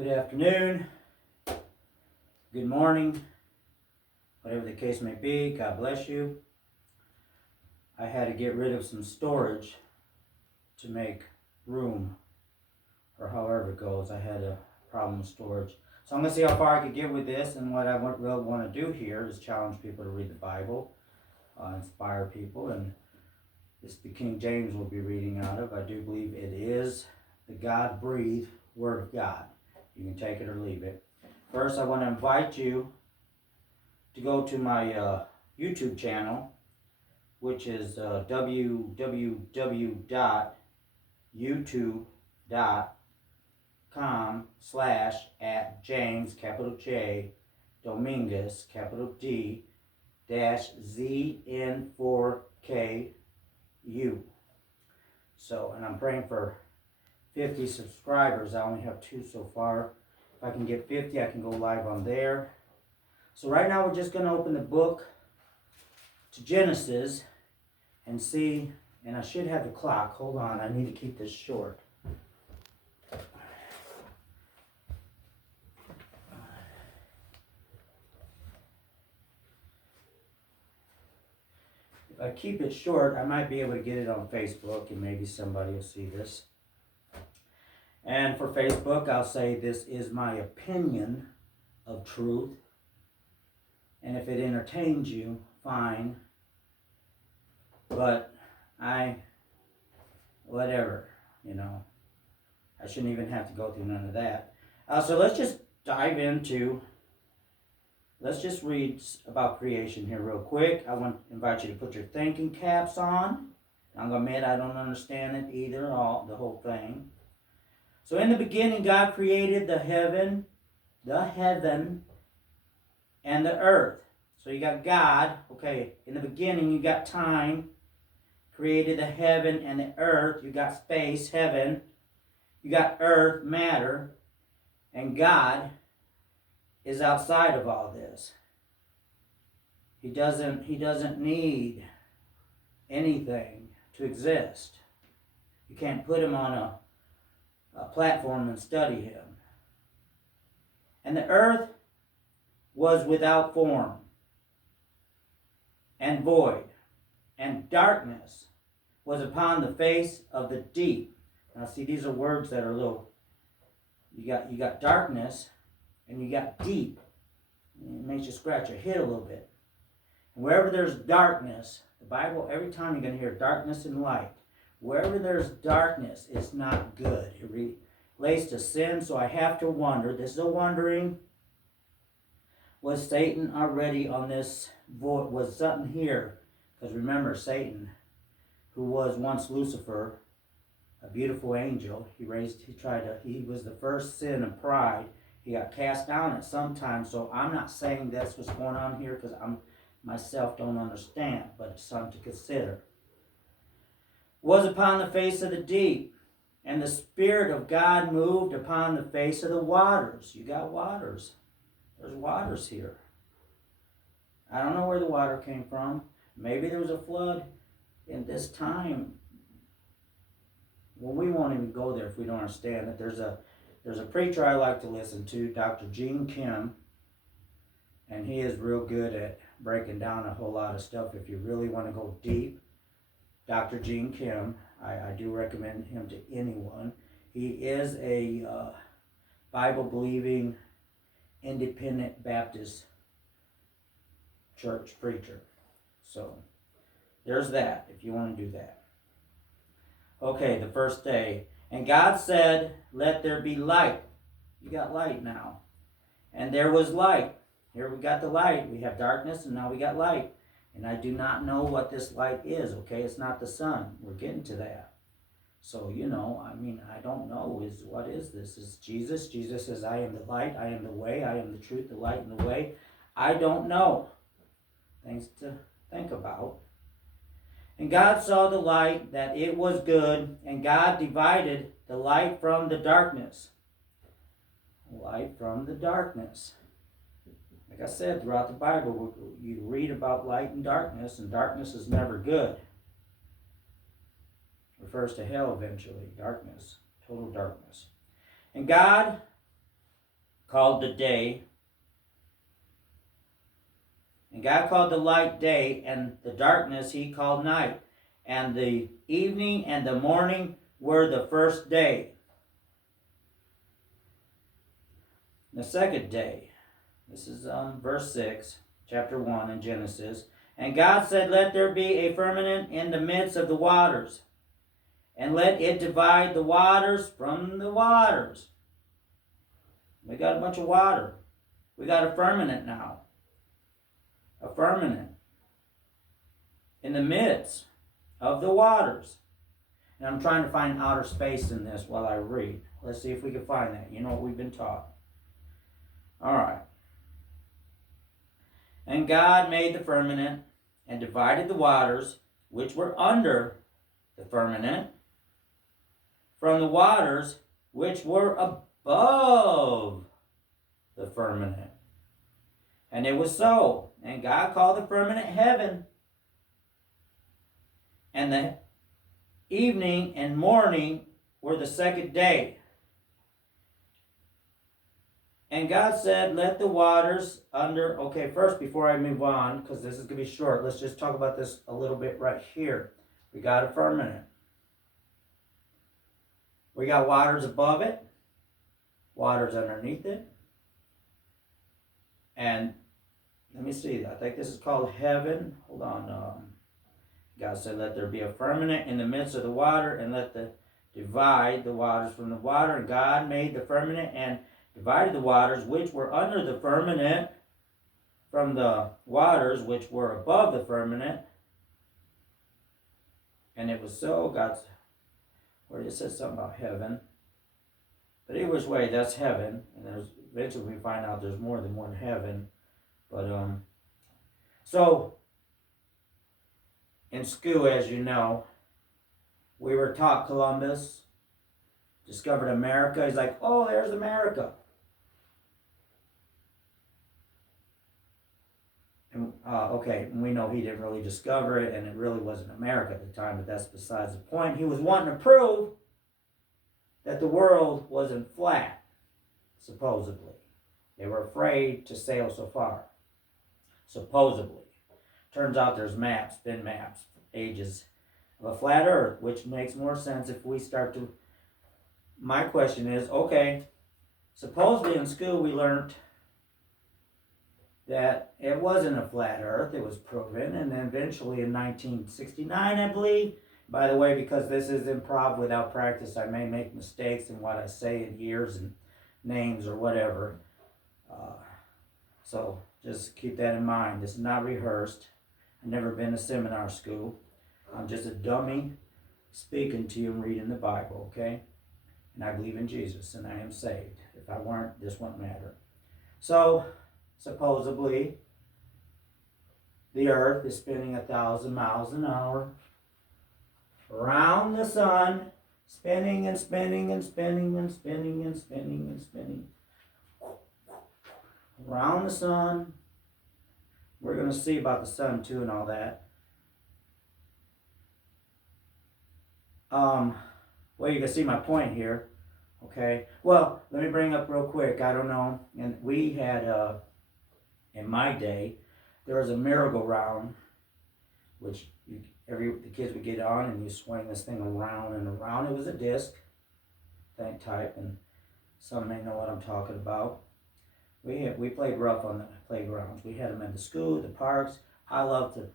Good afternoon, good morning, whatever the case may be. God bless you. I had to get rid of some storage to make room, or however it goes. I had a problem with storage. So I'm going to see how far I could get with this, and what I really want to do here is challenge people to read the Bible, inspire people, and this the King James we'll be reading out of. I do believe it is the God-breathed Word of God. You can take it or leave it. First, I want to invite you to go to my YouTube channel, which is www.youtube.com/@James, capital J, Dominguez, capital D, -ZN4KU. So, and I'm praying for 50 subscribers. I only have 2 so far. If I can get 50, I can go live on there. So right now we're just going to open the book to Genesis and see, and I should have the clock. Hold on, I need to keep this short. If I keep it short, I might be able to get it on Facebook and maybe somebody will see this. And for Facebook, I'll say this is my opinion of truth. And if it entertains you, fine. But whatever, I shouldn't even have to go through none of that. So let's just dive into, let's just read about creation here real quick. I want to invite you to put your thinking caps on. I'm going to admit I don't understand it either, the whole thing. So in the beginning, God created the heaven and the earth. So you got God, okay, in the beginning you got time, created the heaven and the earth. You got space, heaven. You got earth, matter. And God is outside of all this. He doesn't need anything to exist. You can't put him on a platform and study him. And the earth was without form and void, and darkness was upon the face of the deep. Now see, these are words that are a little, you got darkness and you got deep. It makes you scratch your head a little bit. And wherever there's darkness, the Bible, every time you're going to hear darkness and light. Wherever there's darkness, it's not good. It relates to sin, so I have to wonder. This is a wondering. Was Satan already on this void? Was something here? Because remember, Satan, who was once Lucifer, a beautiful angel, he was the first sin of pride. He got cast down at some time, so I'm not saying that's what's going on here because I myself don't understand, but it's something to consider. Was upon the face of the deep, and the Spirit of God moved upon the face of the waters. You got waters. There's waters here. I don't know where the water came from. Maybe there was a flood in this time. Well, we won't even go there if we don't understand that. There's a preacher I like to listen to, Dr. Gene Kim, and he is real good at breaking down a whole lot of stuff. If you really want to go deep, Dr. Gene Kim, I do recommend him to anyone. He is a Bible-believing, independent Baptist church preacher. So there's that, if you want to do that. Okay, the first day. And God said, let there be light. You got light now. And there was light. Here we got the light. We have darkness, and now we got light. And I do not know what this light is, okay? It's not the sun. We're getting to that. So, I don't know. What is this? Is Jesus? Jesus says, I am the light, I am the way, I am the truth, the light, and the way. I don't know. Things to think about. And God saw the light, that it was good, and God divided the light from the darkness. Light from the darkness. Like I said, throughout the Bible, you read about light and darkness is never good. Refers to hell eventually, darkness, total darkness. And God called the day. And God called the light day, and the darkness he called night. And the evening and the morning were the first day. The second day, this is verse 6, chapter 1 in Genesis. And God said, let there be a firmament in the midst of the waters, and let it divide the waters from the waters. We got a bunch of water. We got a firmament now. A firmament in the midst of the waters. And I'm trying to find outer space in this while I read. Let's see if we can find that. You know what we've been taught. All right. And God made the firmament and divided the waters which were under the firmament from the waters which were above the firmament. And it was so. And God called the firmament heaven. And the evening and morning were the second day. And God said, let the waters under... Okay, first, before I move on, because this is going to be short, let's just talk about this a little bit right here. We got a firmament. We got waters above it, waters underneath it. And let me see, I think this is called heaven. Hold on. God said, let there be a firmament in the midst of the water, and divide the waters from the water. And God made the firmament and divided the waters which were under the firmament from the waters which were above the firmament. And it was so. God's, where it says something about heaven. But either which way, that's heaven. And there's eventually we find out there's more than one heaven. But so in school, as you know, we were taught Columbus discovered America. He's like, oh, there's America. And okay, we know he didn't really discover it, and it really wasn't America at the time, but that's besides the point. He was wanting to prove that the world wasn't flat, supposedly. They were afraid to sail so far, supposedly. Turns out there's maps, been maps, ages of a flat earth, which makes more sense if we start to... My question is, okay, supposedly in school we learned that it wasn't a flat earth, it was proven, and then eventually in 1969, I believe, by the way, because this is improv without practice, I may make mistakes in what I say in years and names or whatever. So just keep that in mind. This is not rehearsed. I've never been to seminar school. I'm just a dummy speaking to you and reading the Bible, okay? And I believe in Jesus, and I am saved. If I weren't, this wouldn't matter. So, supposedly, the earth is spinning 1,000 miles an hour around the sun, spinning and spinning and spinning and spinning and spinning and spinning. Around the sun. We're going to see about the sun too and all that. Well, you can see my point here. Okay. Well, let me bring up real quick. I don't know. And we had, in my day, there was a merry-go-round, which the kids would get on and you swing this thing around and around. It was a disc type, and some may know what I'm talking about. We played rough on the playgrounds. We had them in the school, the parks. I love to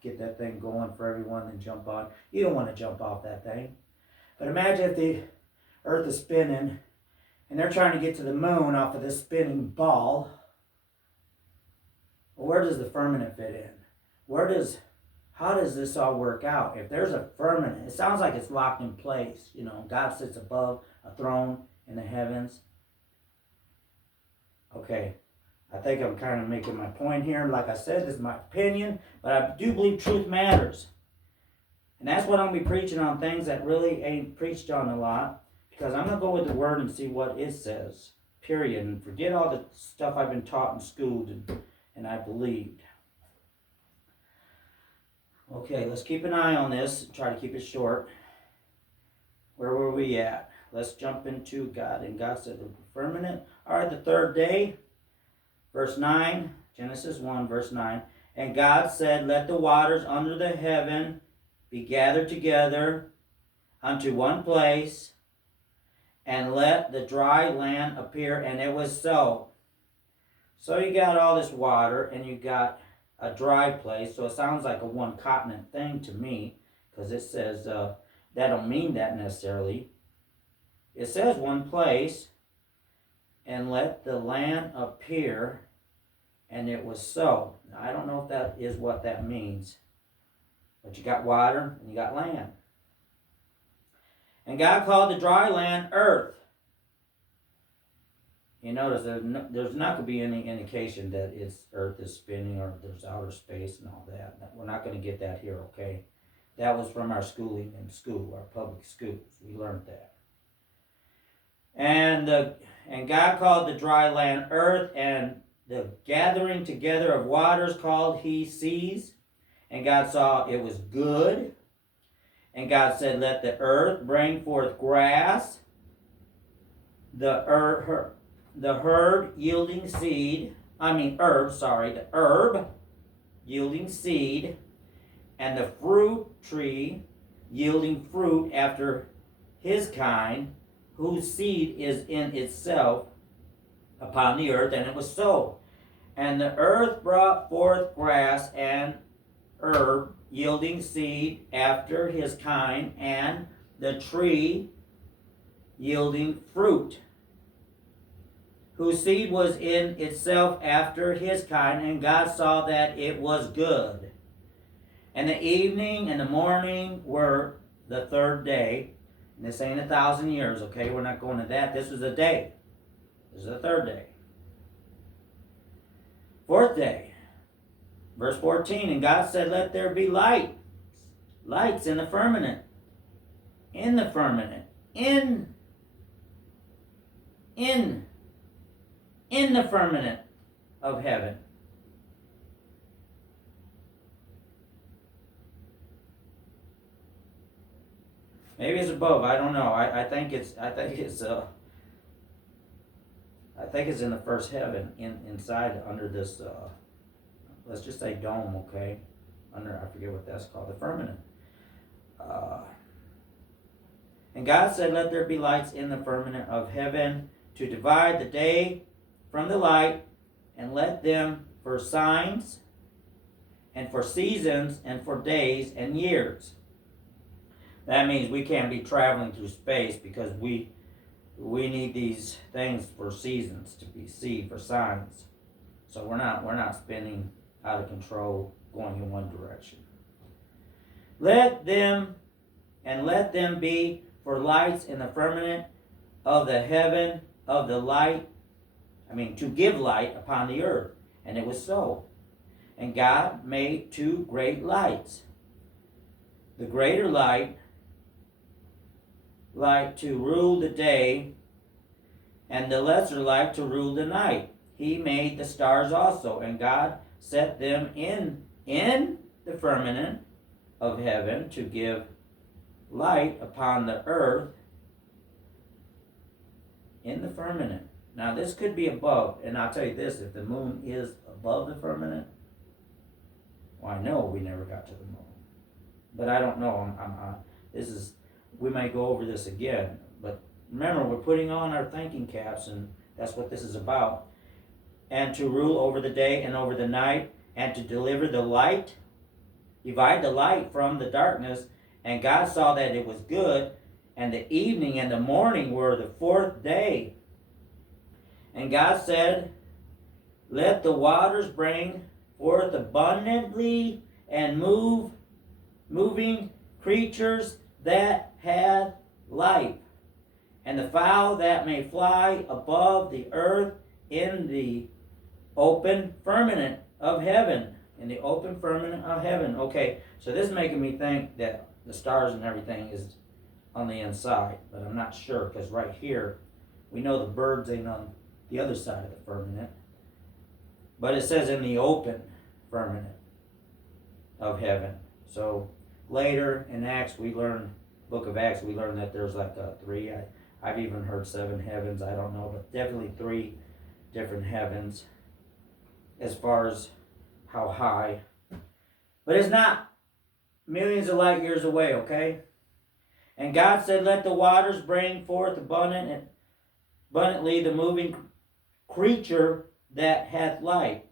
get that thing going for everyone and jump on. You don't want to jump off that thing. But imagine if the earth is spinning and they're trying to get to the moon off of this spinning ball. Well, where does the firmament fit in? How does this all work out? If there's a firmament, it sounds like it's locked in place. You know, God sits above a throne in the heavens. Okay, I think I'm kind of making my point here. Like I said, this is my opinion, but I do believe truth matters. And that's what I'm going to be preaching on, things that really ain't preached on a lot, because I'm going to go with the Word and see what it says, period, and forget all the stuff I've been taught and schooled and I believed. Okay, let's keep an eye on this, try to keep it short. Where were we at? let's jump into God. And God said the firmament. All right, the third day, verse 9, Genesis 1, verse 9. And God said, let the waters under the heaven be gathered together unto one place, and let the dry land appear. And it was so. So you got all this water, and you got a dry place. So it sounds like a one continent thing to me, because it says that don't mean that necessarily. It says one place, and let the land appear, and it was so. Now, I don't know if that is what that means, but you got water and you got land. And God called the dry land earth. You notice there's not going to be any indication that earth is spinning or there's outer space and all that. We're not going to get that here, okay? That was from our schooling in school, our public schools. We learned that. And God called the dry land earth, and the gathering together of waters called he seas. And God saw it was good. And God said, let the earth bring forth grass, the herb yielding seed, the herb yielding seed, and the fruit tree yielding fruit after his kind, whose seed is in itself upon the earth. And it was so. And the earth brought forth grass and herb yielding seed after his kind, and the tree yielding fruit, whose seed was in itself after his kind. And God saw that it was good. And the evening and the morning were the third day. And this ain't 1,000 years, okay? We're not going to that. This was a day. This is the third day. Fourth day. Verse 14. And God said, let there be lights in the firmament. In the firmament. In the firmament of heaven. Maybe it's above. I don't know. I think it's in the first heaven, inside under this. Let's just say dome, okay? Under, I forget what that's called, the firmament. And God said, let there be lights in the firmament of heaven to divide the day from the light, and let them for signs and for seasons and for days and years. That means we can't be traveling through space, because we need these things for seasons to be for signs. So we're not spinning out of control, going in one direction. Let them be for lights in the firmament of the heaven of the light. To give light upon the earth. And it was so. And God made two great lights. The greater light to rule the day, and the lesser light to rule the night. He made the stars also, and God set them in the firmament of heaven to give light upon the earth in the firmament. Now this could be above, and I'll tell you this, if the moon is above the firmament, well, I know we never got to the moon. But I don't know, we might go over this again, but remember, we're putting on our thinking caps, and that's what this is about. And to rule over the day and over the night, and to deliver the light, divide the light from the darkness. And God saw that it was good, and the evening and the morning were the fourth day. And God said, let the waters bring forth abundantly, and moving creatures that have life, and the fowl that may fly above the earth in the open firmament of heaven. In the open firmament of heaven. Okay, so this is making me think that the stars and everything is on the inside, but I'm not sure, because right here, we know the birds ain't on the other side of the firmament. But it says in the open firmament of heaven. So later in Acts, book of Acts, we learn that there's like three. I've even heard 7 heavens, I don't know, but definitely 3 different heavens as far as how high. But it's not millions of light years away, okay? And God said, let the waters bring forth abundantly the moving creature that hath life.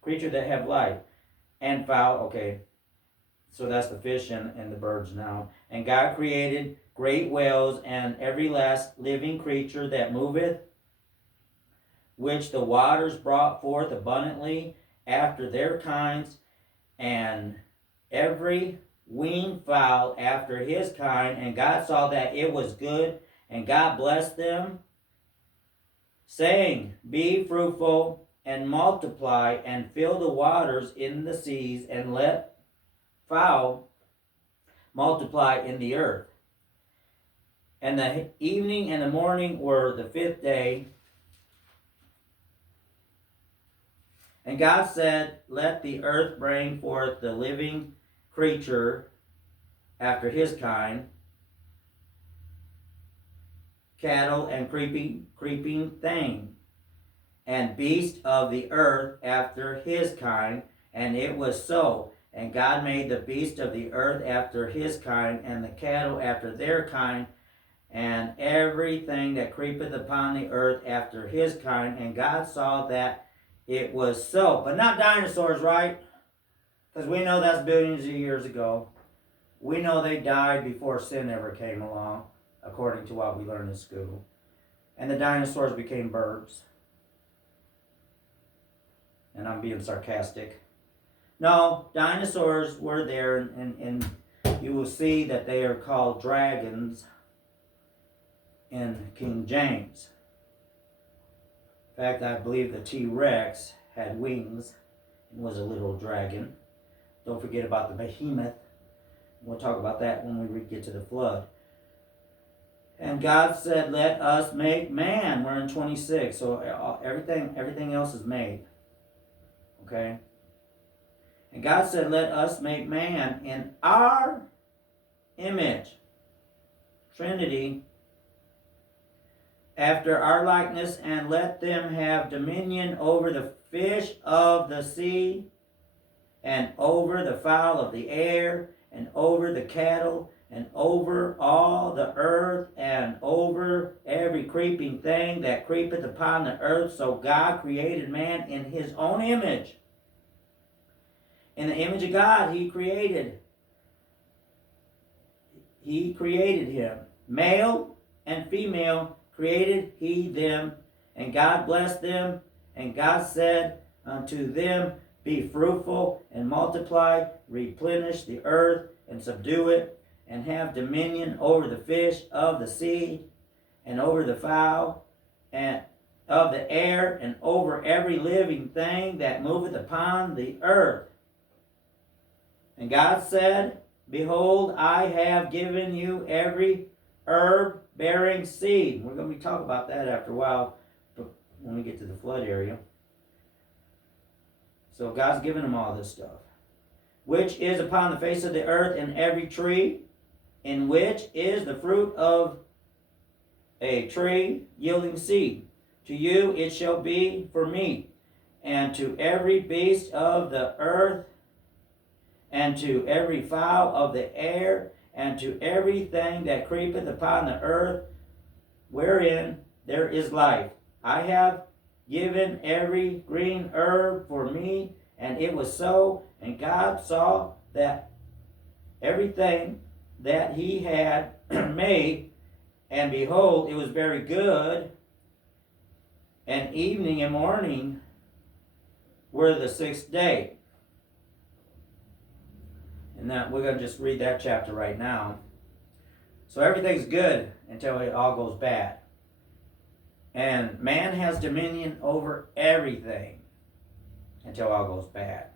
Creature that have life. And fowl, okay. So that's the fish and the birds now. And God created great whales and every last living creature that moveth, which the waters brought forth abundantly after their kinds, and every winged fowl after his kind. And God saw that it was good, and God blessed them, saying, be fruitful and multiply, and fill the waters in the seas, and let fowl multiply in the earth. And the evening and the morning were the 5th day. And God said, let the earth bring forth the living creature after his kind, cattle and creeping thing, and beast of the earth after his kind. And it was so. And God made the beast of the earth after his kind, and the cattle after their kind, and everything that creepeth upon the earth after his kind. And God saw that it was so. But not dinosaurs, right? Because we know that's billions of years ago. We know they died before sin ever came along, according to what we learned in school. And the dinosaurs became birds. And I'm being sarcastic. No, dinosaurs were there, and you will see that they are called dragons in King James. In fact, I believe the T-Rex had wings and was a little dragon. Don't forget about the behemoth. We'll talk about that when we get to the flood. And God said, let us make man. We're in 26, so everything else is made. Okay? And God said, let us make man in our image. Trinity. After our likeness, and let them have dominion over the fish of the sea, and over the fowl of the air, and over the cattle, and over all the earth, and over every creeping thing that creepeth upon the earth. So God created man in his own image. In the image of God, he created him. Male and female created he them, and God blessed them. And God said unto them, be fruitful and multiply, replenish the earth and subdue it, and have dominion over the fish of the sea, and over the fowl and of the air, and over every living thing that moveth upon the earth. And God said, behold, I have given you every herb bearing seed. We're going to be talking about that after a while, but when we get to the flood area. So God's given them all this stuff. Which is upon the face of the earth, and every tree, in which is the fruit of a tree yielding seed. To you it shall be for meat, and to every beast of the earth, and to every fowl of the air, and to everything that creepeth upon the earth, wherein there is life. I have given every green herb for meat, and it was so. And God saw that everything that he had made, and behold, it was very good. And evening and morning were the 6th day. And that we're going to just read that chapter right now. So everything's good until it all goes bad. And man has dominion over everything until all goes bad.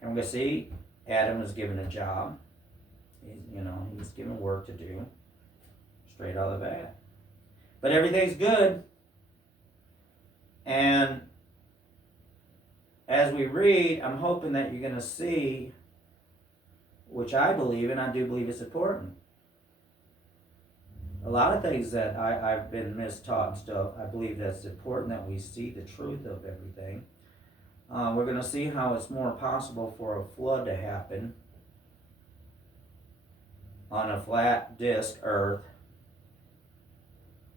And we're going to see Adam was given a job. He's given work to do. Straight out of the bat. But everything's good. And as we read, I'm hoping that you're going to see, which I believe, and I do believe it's important, a lot of things that I've been mistaught and stuff. I believe that's important that we see the truth of everything. We're going to see how it's more possible for a flood to happen on a flat disk earth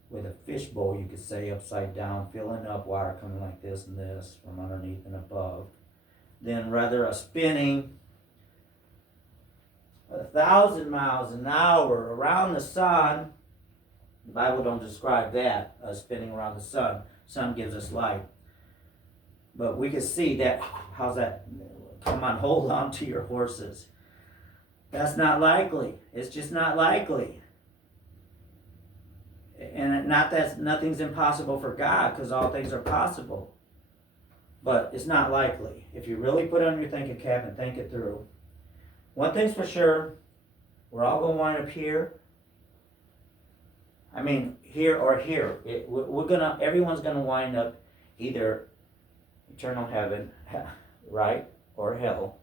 with a fishbowl, you could say, upside down, filling up, water coming like this and this from underneath and above. Then rather a spinning 1,000 miles an hour around the sun. The Bible don't describe that, spinning around the sun. Sun gives us light. But we can see that. How's that? Come on, hold on to your horses. That's not likely. It's just not likely. And not that nothing's impossible for God, because all things are possible. But it's not likely. If you really put on your thinking cap and think it through. One thing's for sure, we're all going to wind up here. I mean, here or here. Everyone's going to wind up either eternal heaven, right, or hell.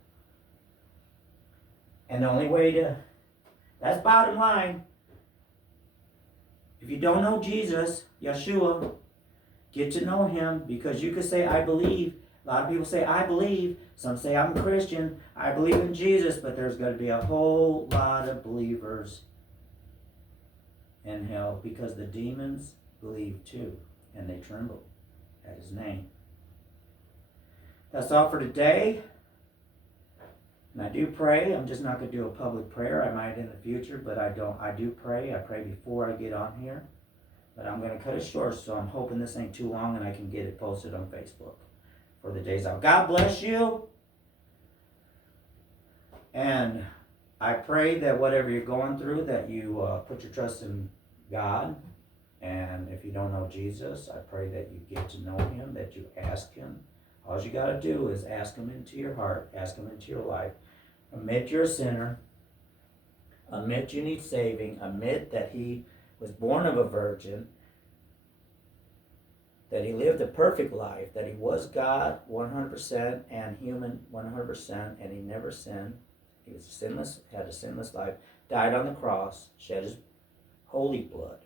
And the only way that's bottom line. If you don't know Jesus, Yeshua, get to know him, because you could say, I believe. A lot of people say, I believe. Some say, I'm a Christian. I believe in Jesus. But there's going to be a whole lot of believers in hell, because the demons believe too. And they tremble at his name. That's all for today. And I do pray. I'm just not going to do a public prayer. I might in the future, but I don't. I do pray. I pray before I get on here. But I'm going to cut it short, so I'm hoping this ain't too long and I can get it posted on Facebook for the days out. God bless you. And I pray that whatever you're going through, that you put your trust in God. And if you don't know Jesus, I pray that you get to know him, that you ask him. All you got to do is ask him into your heart, ask him into your life. Admit you're a sinner. Admit you need saving. Admit that he was born of a virgin, that he lived a perfect life, that he was God 100% and human 100%, and he never sinned. He was sinless, had a sinless life, died on the cross, shed his holy blood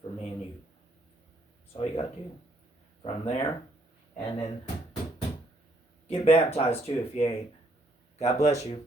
for me and you. That's all you got to do. From there, and then get baptized too if you ain't. God bless you.